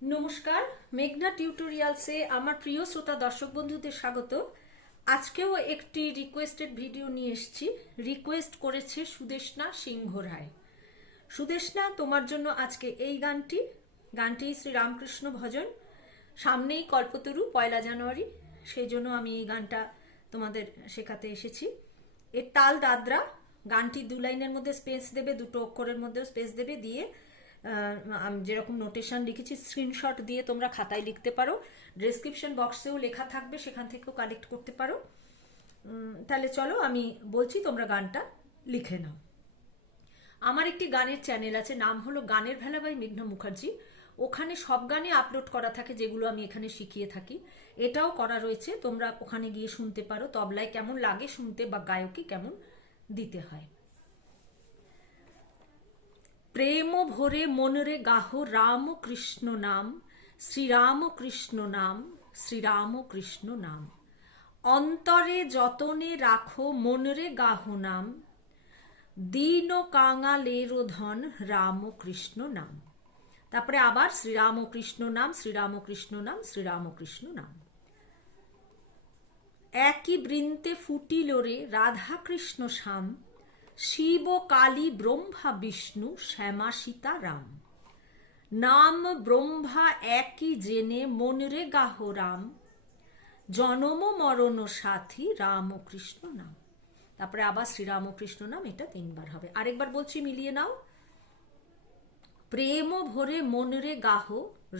নমস্কার, মেঘনা টিউটোরিয়ালসে আমার প্রিয় শ্রোতা দর্শক বন্ধুদের স্বাগত। আজকেও একটি রিকোয়েস্টেড ভিডিও নিয়ে এসেছি। রিকোয়েস্ট করেছে সুদেষ্ণা সিংহ রায়। সুদেষ্ণা, তোমার জন্য আজকে এই গানটি শ্রী রামকৃষ্ণ ভজন। সামনেই কল্পতরু, 1 জানুয়ারি, সেই জন্য আমি এই গানটা তোমাদের শেখাতে এসেছি। এর তাল দাদরা। গানটি 2 লাইনের মধ্যে স্পেস দেবে, 2টো অক্ষরের মধ্যেও স্পেস দেবে, দিয়ে আমি যেরকম নোটেশন লিখেছি স্ক্রিনশট দিয়ে তোমরা খাতায় লিখতে পারো। ডেসক্রিপশন বক্সেও লেখা থাকবে, সেখান থেকেও কালেক্ট করতে পারো। তাহলে চলো আমি বলছি, তোমরা গানটা লিখে নাও। আমার একটি গানের চ্যানেল আছে, নাম হলো গানের ভেলা বাই মেঘনা মুখার্জি। ওখানে সব গানই আপলোড করা থাকে যেগুলো আমি এখানে শিখিয়ে থাকি। এটাও করা রয়েছে, তোমরা ওখানে গিয়ে শুনতে পারো তবলায় কেমন লাগে শুনতে বা গায়কি কেমন দিতে হয়। প্রেম ভরে মনরে গাহ রাম কৃষ্ণ নাম, শ্রীরাম কৃষ্ণ নাম, শ্রীরাম কৃষ্ণ নাম। অন্তরে যতনে রাখো মনরে গাহ নাম, দীন কাঙালের ধন রাম কৃষ্ণ নাম। তারপরে আবার শ্রীরাম কৃষ্ণ নাম, শ্রীরাম কৃষ্ণ নাম, শ্রীরাম কৃষ্ণ নাম। একই বৃন্তে ফুটিল রে রাধা কৃষ্ণ শ্যাম, শিব কালী ব্রহ্মা বিষ্ণু শ্যামা সীতা রাম। নাম ব্রহ্মা একই জেনে মনরে গাহ রাম, জনম মরণ সাথী রাম কৃষ্ণ নাম। তারপরে আবার শ্রীরাম কৃষ্ণ নাম, এটা 3 বার হবে। আরেকবার বলছি, মিলিয়ে নাও। প্রেম ভরে মনরে গাহ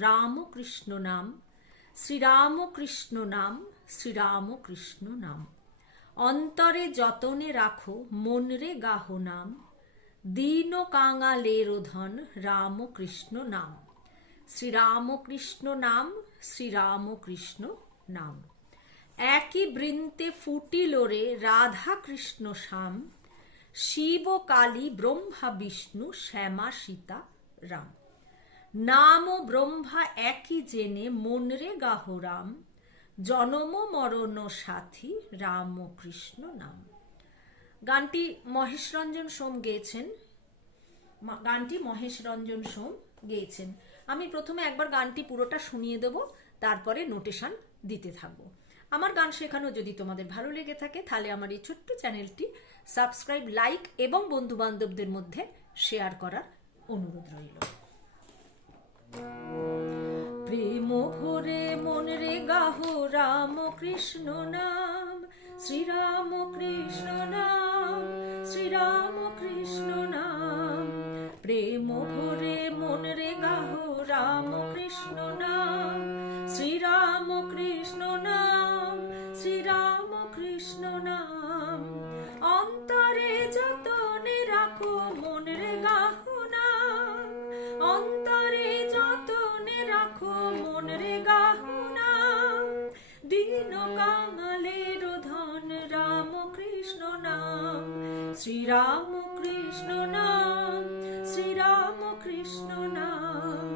রাম কৃষ্ণ নাম, শ্রীরাম কৃষ্ণ নাম, শ্রীরাম কৃষ্ণ নাম। অন্তরে যতনে রাখো মনরে গাহ নাম, দীন কাঙালের ধন রাম কৃষ্ণ নাম। শ্রীরাম কৃষ্ণ নাম, শ্রীরাম কৃষ্ণ নাম। একই বৃন্তে ফুটিল রে রাধা কৃষ্ণ শ্যাম, শিব কালী ব্রহ্মা বিষ্ণু শ্যামা সীতা রাম। নাম ব্রহ্মা একই জেনে মনরে গাহ রাম, জনম মরণ সাথী রাম কৃষ্ণ নাম। গানটি মহেশ রঞ্জন সোম গেয়েছেন। আমি প্রথমে একবার গানটি পুরোটা শুনিয়ে দেব, তারপরে নোটেশন দিতে থাকবো। আমার গান শেখানো যদি তোমাদের ভালো লেগে থাকে, তাহলে আমার এই ছোট্ট চ্যানেলটি সাবস্ক্রাইব, লাইক এবং বন্ধু বান্ধবদের মধ্যে শেয়ার করার অনুরোধ রইল। প্রেম ভরে মনরে গাহ রাম কৃষ্ণ নাম, শ্রীরাম কৃষ্ণ নাম, শ্রীরাম কৃষ্ণ নাম। প্রেম ভরে মনরে গাহ রাম কৃষ্ণ নাম, শ্রীরাম কৃষ্ণ নাম, শ্রীরাম কৃষ্ণ নাম। অন্তরে যতনে রাখো মনরে গাহ নাম, অন্তরে যতনে রাখো মনরে গাহ নাম। দীন কাঙালের ধন রাম কৃষ্ণ নাম, শ্রীরাম কৃষ্ণ নাম, শ্রীরাম কৃষ্ণ নাম।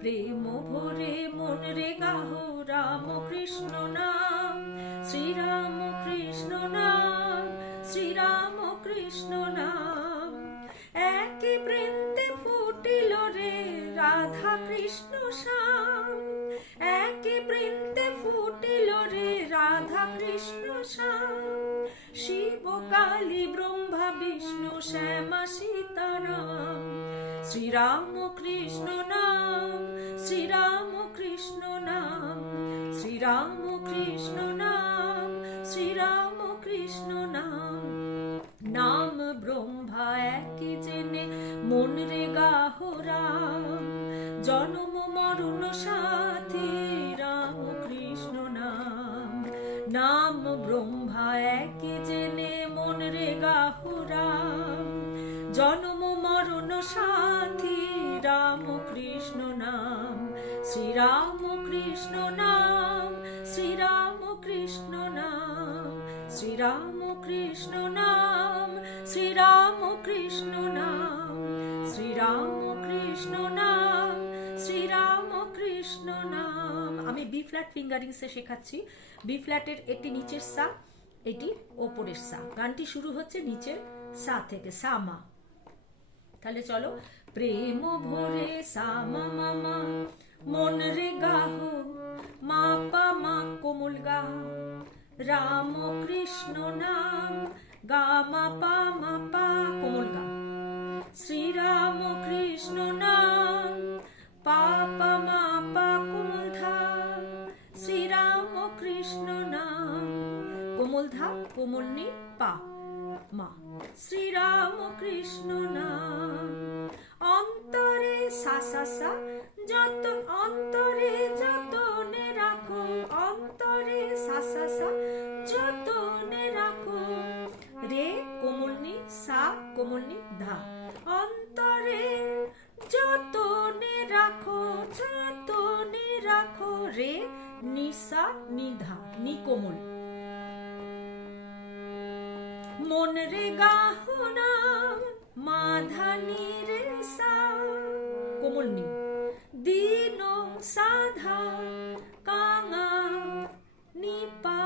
প্রেম ভরে মনরে গাহ রাম কৃষ্ণ নাম, শ্রীরাম কৃষ্ণ নাম, শ্রীরাম কৃষ্ণ নাম। একই বৃন্তে ফুটিল রে রাধা কৃষ্ণ শ্যাম, একই বৃন্তে ফুটিল রে রাধা কৃষ্ণ শ্যাম। শিব কালী ব্রহ্মা বিষ্ণু শ্যামা সীতারাম। শ্রীরাম কৃষ্ণ নাম, শ্রীরাম কৃষ্ণ নাম, শ্রীরাম কৃষ্ণ নাম, শ্রীরাম কৃষ্ণ নাম। নাম ব্রহ্মা একই জেনে মনরে গাহ রাম, জনম মরণ সাথী রাম কৃষ্ণ নাম। নাম ব্রহ্মা একই জেনে মনরে গাহ রাম, জনম মরণ সাথী রাম কৃষ্ণ নাম। শ্রীরাম কৃষ্ণ নাম, শ্রীরাম কৃষ্ণ নাম, শ্রীরাম কৃষ্ণ নাম, শ্রীরাম কৃষ্ণ নাম, শ্রীরাম কৃষ্ণ নাম, শ্রীরাম কৃষ্ণ নাম। আমি বি ফ্ল্যাট ফিঙ্গারিংসে শেখাচ্ছি। বি ফ্ল্যাটের একটি নিচের সা, এটি ওপরের সা। গানটি শুরু হচ্ছে নিচের সা থেকে, সা মা। তাহলে চলো। প্রেম ভরে সা মা মা, মন রে গাহ মা পা মা কোমল গা রাম কৃষ্ণ নাম গা মা পা কোমল গা শ্রীরাম কৃষ্ণ নাম পা পা মা পা কোমল ধা শ্রীরাম কৃষ্ণ নাম কোমল ধা কোমল নি পা মা শ্রীরাম কৃষ্ণ নাম অন্তরে সা সা সা যত অন্তরে যতনে রাখো অন্তরে সা সা সা যতনে রাখো রে কোমল নি সা কোমল নি ধা অন্তরে যতনে রাখো রে নিসা নিধা নি কোমল মন রে গাহ নাম মাধানি রে সা কোমল নি দীন সাধা কাঙা নিপা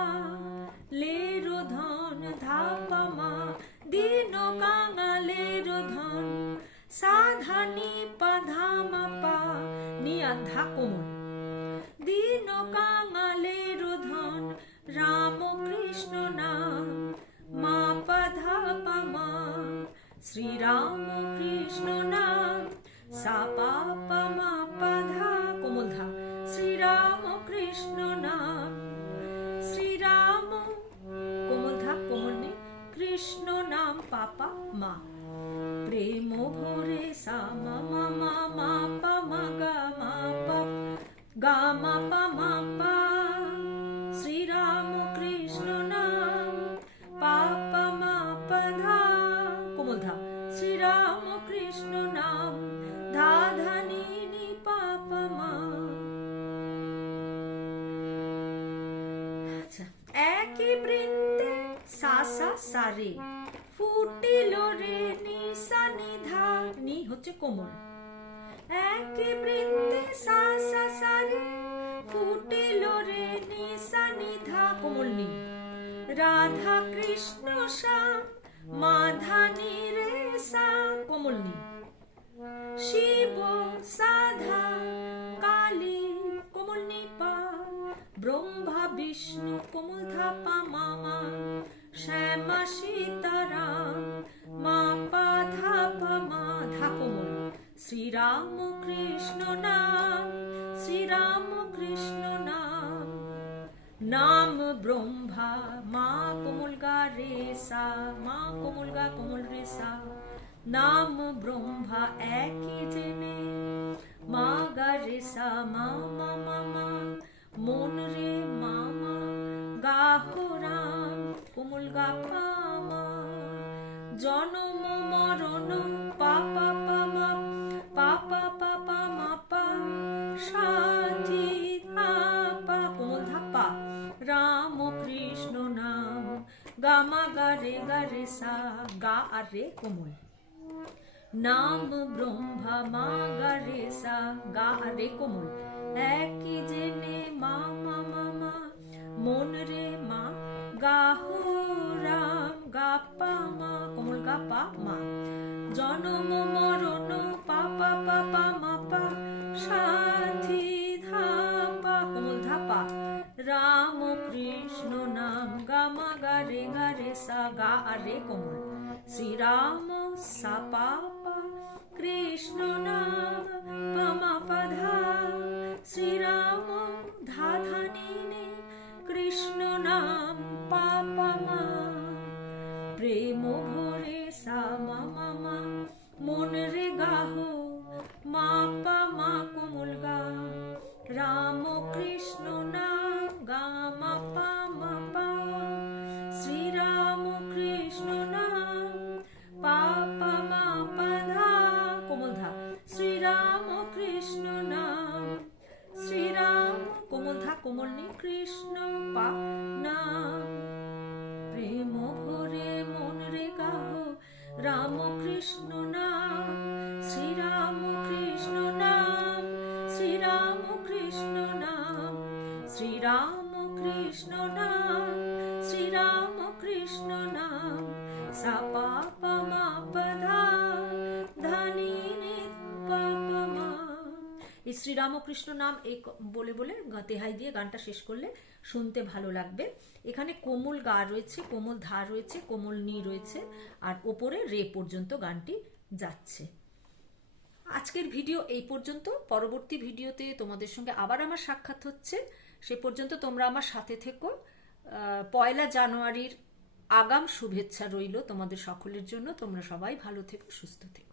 লেরো ধন ধাপা মা দীন কাঙা লেরো ধন সাধা নিপা ধামা পা নিয়া ধা কোমল দীন কাঙা লেরো ধন রাম কৃষ্ণ নাম মা পা ধাপা মা শ্রীরাম কৃষ্ণ নাম সা পা পা মা পা ধা কোমল ধা শ্রীরাম কৃষ্ণ নাম শ্রীরাম কোমল ধা কোমল নে কৃষ্ণ নাম পাপা মা প্রেম ভরে সা মা মা মা মা পা মা গা মা পা গা মা পা মা পা শ্রীরাম কৃষ্ণ নাম পাপা মা পা ধা কোমল ধা শ্রীরাম কৃষ্ণ নাম ধা ধা নি নি পাপা মা আচ্ছা একই বৃন্তে সা সা সা রে ফুটিল রে নি সা নি ধা নি হচ্ছে কোমল একই বৃন্তে সা সা সা রে ফুটিল রে নি সা নি ধা কোমল নি রাধা কৃষ্ণ শ্যাম মাধানি রে সা কোমল নি শিব সাধা কালী কোমল নি পা ব্রহ্মা বিষ্ণু কোমল ধা পা মা মা শ্যামা সীতারাম মা পা ধা পা মা ধা কোমল শ্রীরাম কৃষ্ণ নাম শ্রীরাম কৃষ্ণ নাম নাম ব্রহ্মা মা কোমল গা রে সা মা কোমল গা কোমল রে সা নাম ব্রহ্মা একই জেনে মা গা রে সা মা মা মা মা মন রে মা মা গাহ রাম কোমল গা পা মা জনম মরণ পা পা পা মা পা পা পা পা মা পা সাথী ধা পা কোমল ধা পা রাম কৃষ্ণ নাম গা মা গা রে সা গা আর রে কোমল নাম ব্রহ্মা মা গা রে সা গা আর রে কোমল একই জেনে মা মা মা মা মন রে মা গাহ রাম গা পা মা কোমল গা পা মা জনম মরণ পা পা পা পা মা পা সাথী ধা পা কোমল ধা পা রাম কৃষ্ণ নাম গা মা গা রে সা গা আর রে কোমল শ্রীরাম সা পা পা কৃষ্ণ নাম পা মা পা ধা শ্রীরাম ধা ধা নি নে কৃষ্ণ নাম পা পা মা প্রেম ভরে সা মা মা মা মন রে গাহ মা পা মা কোমল গা রাম কৃষ্ণ নাম গা মা পা শ্রীরাম কৃষ্ণ নাম পা পা মা পা ধা কোমল ধা শ্রীরাম কৃষ্ণ নাম শ্রীরাম কোমল ধা কোমল নি কৃষ্ণ পা নাম প্রেম ভরে মন রে গাহ রাম কৃষ্ণ নাম শ্রীরাম কৃষ্ণ নাম শ্রীরাম কৃষ্ণ নাম শ্রীরাম কৃষ্ণ নাম শ্রীরাম কৃষ্ণ নাম সা পা পা মা পা ধা ধা নি নি পা পা মা এই শ্রীরামকৃষ্ণ নাম এই বলে বলে তেহাই দিয়ে গানটা শেষ করলে শুনতে ভালো লাগবে। এখানে কোমল গা রয়েছে, কোমল ধা রয়েছে, কোমল নি রয়েছে, আর ওপরে রে পর্যন্ত গানটি যাচ্ছে। আজকের ভিডিও এই পর্যন্ত। পরবর্তী ভিডিওতে তোমাদের সঙ্গে আবার আমার সাক্ষাৎ হচ্ছে। সে পর্যন্ত তোমরা আমার সাথে থেকো। 1 জানুয়ারির আগাম শুভেচ্ছা রইল তোমাদের সকলের জন্য। তোমরা সবাই ভালো থেকো, সুস্থ থেকো।